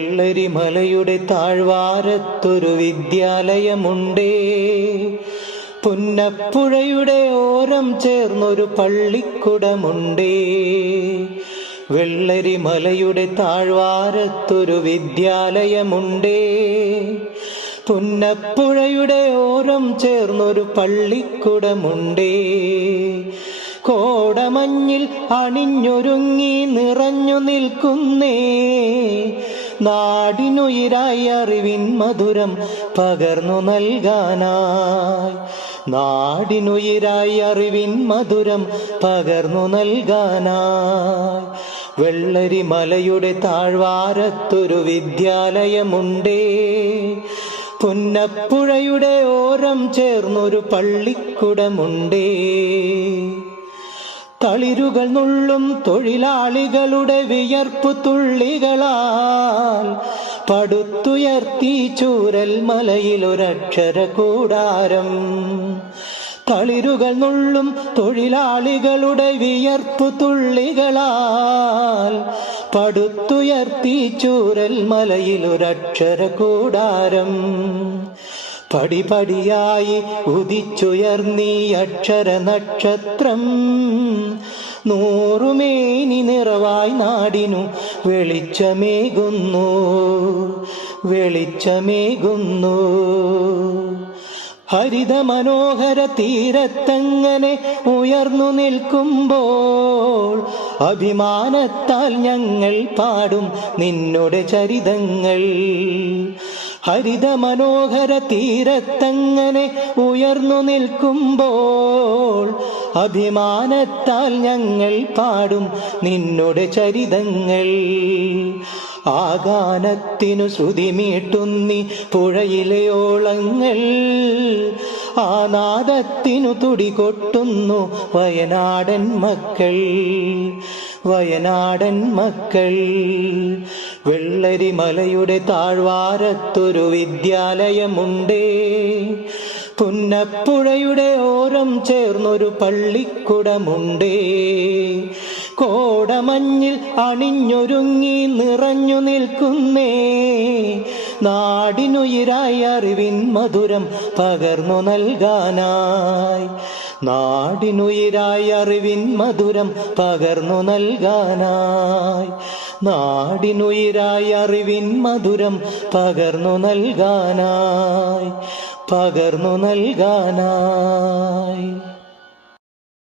വെള്ളരിമലയുടെ താഴ്വാരത്തൊരു വിദ്യാലയമുണ്ടേ, പുന്നപ്പുഴയുടെ ഓരം ചേർന്നൊരു പള്ളിക്കുടമുണ്ടേ. വെള്ളരിമലയുടെ താഴ്വാരത്തൊരു വിദ്യാലയമുണ്ടേ, പുന്നപ്പുഴയുടെ ഓരം ചേർന്നൊരു പള്ളിക്കുടമുണ്ടേ. കോടമഞ്ഞിൽ അണിഞ്ഞൊരുങ്ങി നിറഞ്ഞു നിൽക്കുന്നേ, നാടിനുയിരായി അറിവിൻ മധുരം പകർന്നു നൽകാനായി. നാടിനുയിരായി അറിവിൻ മധുരം പകർന്നു നൽകാനായി. വെള്ളരിമലയുടെ താഴ്വാരത്തൊരു വിദ്യാലയമുണ്ടേ, പുന്നപ്പുഴയുടെ ഓരം ചേർന്നൊരു പള്ളിക്കുടമുണ്ടേ. തളിരുകൾ നുള്ളും തൊഴിലാളികളുടെ വിയർപ്പു തുള്ളികളാൽ പടുത്തുയർത്തി ചൂരൽ മലയിലൊരക്ഷര കൂടാരം. തളിരുകൾ നുള്ളും തൊഴിലാളികളുടെ വിയർപ്പു തുള്ളികളാൽ പടുത്തുയർത്തി ചൂരൽ മലയിലൊരക്ഷര കൂടാരം. പടിപടിയായി ഉദിച്ചുയർന്നീ അക്ഷര നക്ഷത്രം, നൂറുമേനി നിറവായി നാടിനു വെളിച്ചമേകുന്നു, വെളിച്ചമേകുന്നു. ഹരിത മനോഹര തീരത്തങ്ങനെ ഉയർന്നു നിൽക്കുമ്പോൾ അഭിമാനത്താൽ ഞങ്ങൾ പാടും നിന്നുടെ ചരിതങ്ങൾ. ഹരിത മനോഹര തീരത്തങ്ങനെ ഉയർന്നു നിൽക്കുമ്പോൾ അഭിമാനത്താൽ ഞങ്ങൾ പാടും നിന്നുടെ ചരിതങ്ങൾ. ആ ഗാനത്തിനു ശ്രുതിമീട്ടുന്നി പുഴയിലെ ഓളങ്ങൾ, ആ നാദത്തിനു തുടികൊട്ടുന്നു വയനാടൻ മക്കൾ, വയനാടൻ മക്കൾ. വെള്ളരിമലയുടെ താഴ്വാരത്തൊരു വിദ്യാലയമുണ്ടേ, പുന്നപ്പുഴയുടെ ഓരം ചേർന്നൊരു പള്ളിക്കുടമുണ്ടേ. കോടമഞ്ഞിൽ അണിഞ്ഞൊരുങ്ങി നിറഞ്ഞു നിൽക്കുന്നേ, നാടിനുയിരായി അറിവിൻ മധുരം പകർന്നു നൽകാനായി. നാടിനുയിരായി അറിവിൻ മധുരം പകർന്നു നൽകാനായി. നാടിനുയിരായി അറിവിൻ മധുരം പകർന്നു നൽകാനായി, പകർന്നു നൽകാനായി.